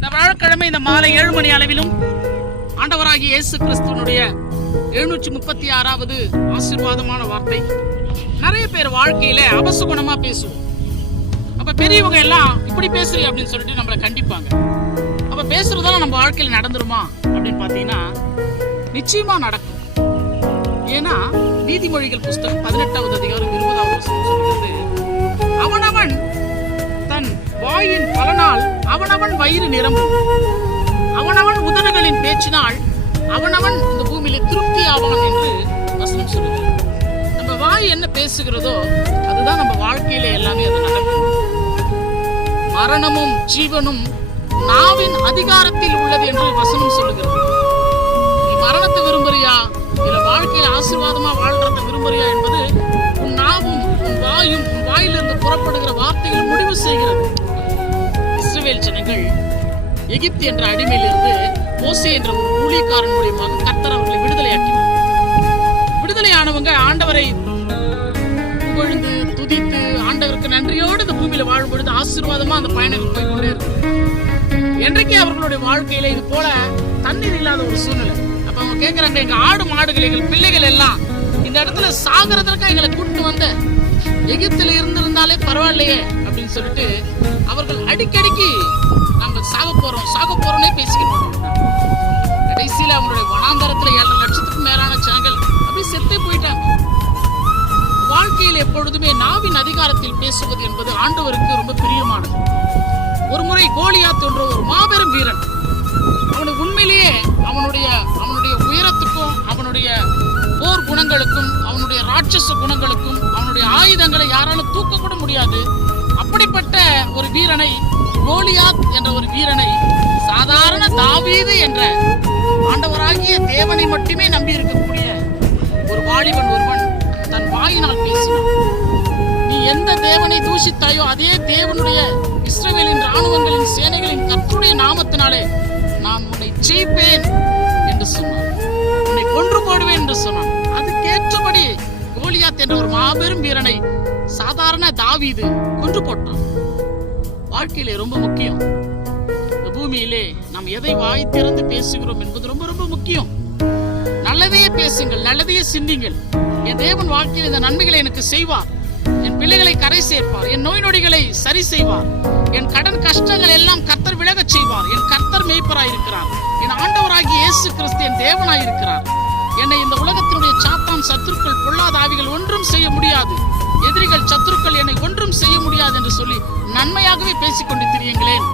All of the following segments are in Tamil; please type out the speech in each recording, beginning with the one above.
இந்த வியாழக்கிழமை இந்த மாலை 7 மணி அளவிலும் ஆண்டவராகிய இயேசு கிறிஸ்துவனுடைய 736வது ஆசீர்வாதமான வார்த்தை. நிறைய பேர் வாழ்க்கையில அபசகுணமா பேசுவோம். அப்ப பெரியவங்க எல்லாம் இப்படி பேசுறீங்க அப்படின்னு சொல்லிட்டு நம்மளை கண்டிப்பாங்க. அப்ப பேசுறதெல்லாம் நம்ம வாழ்க்கையில் நடந்துருமா அப்படின்னு பாத்தீங்கன்னா நிச்சயமா நடக்கும். ஏன்னா நீதிமொழிகள் புஸ்தகம் 18வது அதிகாரம் 20வது வசனம் சொல்கிறது, அவனவன் தன் வாயின் பலனால் அவனவன் வயிறு நிரம்பும், அவனவன் உதடுகளின் பேச்சினால் அவனவன் இந்த பூமியில திருப்தி ஆவான் என்று வசனம் சொல்லுகிறது. நம்ம வாய் என்ன பேசுகிறதோ அதுதான் நம்ம வாழ்க்கையில எல்லாமே அது நடக்கும். மரணமும் ஜீவனும் நாவின் அதிகாரத்தில் உள்ளது என்று வசனம் சொல்லுகிறது. நீ மரணத்தை விரும்புறியா இல்ல வாழ்க்கையில ஆசீர்வாதமா வாழ்றத விரும்புறியா என்பது உன் நாவும் உன் வாயும் உன் வாயிலிருந்து புறப்படுகிற வார்த்தைகள் முடிவு செய்கிறது. இஸ்ரவேல் ஜனங்கள் எகிப்து என்ற அடிமையிலிருந்து மோசே என்ற ஒரு ஊழியக்காரன் மூலியமாக கர்த்தர் அவர்களை விடுதலையாக்கினார். விடுதலையானவங்க ஆண்டவரை புகழ்ந்து துதித்து ஆண்டவருக்கு நன்றியோடு இந்த பூமியில வாழும் பொழுது ஆசீர்வாதமா அந்த பயணங்கள் போய்கொண்டே இருக்கு. என்றைக்கு அவர்களுடைய வாழ்க்கையில இது போல தண்ணீர் இல்லாத ஒரு சூழ்நிலை, அப்ப அவங்க கேட்கிறாங்க, எங்க ஆடு மாடுகள் எங்கள் பிள்ளைகள் எல்லாம் இந்த இடத்துல சாகிறதற்காக எங்களை கூட்டு வந்த எகிப்துல இருந்திருந்தாலே பரவாயில்லையே அப்படின்னு சொல்லிட்டு அவர்கள் அடிக்கடிக்கு நம்ம சாக போறோம்னே பேசிக்கணும். கடைசியில அவங்களுடைய வனாந்தரத்துல 7 லட்சத்துக்கும் மேலான ஜனங்கள் அப்படி செத்தே போயிட்டாங்க. வாழ்க்கையில் எப்பொழுதுமே நாவின் அதிகாரத்தில் பேசுவது என்பது ஆண்டவருக்கு ரொம்ப பிரியமானது. ஒரு முறை கோலியாத் என்ற ஒரு மாபெரும் வீரன், அவனுக்கு உண்மையிலேயே அவனுடைய உயரத்துக்கும் அவனுடைய போர் குணங்களுக்கும் அவனுடைய ராட்சச குணங்களுக்கும் அவனுடைய ஆயுதங்களை யாராலும் தூக்க கூட முடியாது. அப்படிப்பட்ட ஒரு வீரனை, கோலியாத் என்ற ஒரு வீரனை, சாதாரண தாவீது என்ற ஆண்டவராகிய தேவனை மட்டுமே நம்பி இருக்கக்கூடிய ஒரு வாலிபன் ஒருவன் தன் வாயினால் பேசினான். நீ எந்த தேவனை தூஷித்தாயோ அதே தேவனுடைய இஸ்ரவேலின் ராணுவங்களின் சேனைகளின் கர்த்தருடைய நாமத்தினாலே நான் உன்னை ஜெயிப்பேன் என்று சொன்னான், உன்னை கொன்று போடுவேன் என்று சொன்னான். அதுக்கேற்றபடி கோலியாத் என்ற ஒரு மாபெரும் வீரனை சாதாரண தாவீது கொன்று போட்டான். வாழ்க்கையிலே ரொம்ப முக்கியம். இந்த பூமியிலே நாம் எதை வாய் திறந்து பேசுகிறோம் என்பது ரொம்ப ரொம்ப முக்கியம். நல்லதையே பேசுங்கள், நல்லதையே சிந்திங்கள். என் தேவன் வாழ்க்கையில் இந்த நன்மைகளை எனக்கு செய்வார், என் பிள்ளைகளை கரை சேர்ப்பார், என் நோய் நொடிகளை சரி செய்வார், என் கடன் கஷ்டங்கள் எல்லாம் கர்த்தர் விலகச் செய்வார், என் கர்த்தர் மேய்ப்பராய் இருக்கிறார், என் ஆண்டவராகிய இயேசு கிறிஸ்து என் தேவனாய் இருக்கிறார், என்னை இந்த உலகத்தினுடைய சாத்தான் சத்துருக்கள் பொல்லாத ஆவிகள் ஒன்றும் செய்ய முடியாது, எதிரிகள் சத்துருக்கள் என்னை ஒன்றும் செய்ய முடியாது என்று சொல்லி நன்மையாகவே பேசிக்கொண்டு திரியுங்களேன்.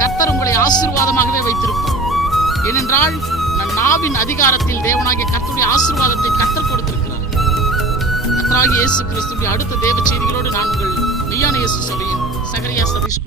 கர்த்தர் உங்களை ஆசீர்வாதமாகவே வைத்திருப்பார். ஏனென்றால் நம் நாவின் அதிகாரத்தில் தேவனாகிய கர்த்தருடைய ஆசீர்வாதத்தை கர்த்தர் கொடுத்திருக்கிறார். கர்த்தராகிய இயேசு கிறிஸ்துவின் அடுத்த தேவ செய்திகளோடு நான் உங்கள் மெய்யான இயேசு சொல்லியேன். சகரியா சதீஷ்.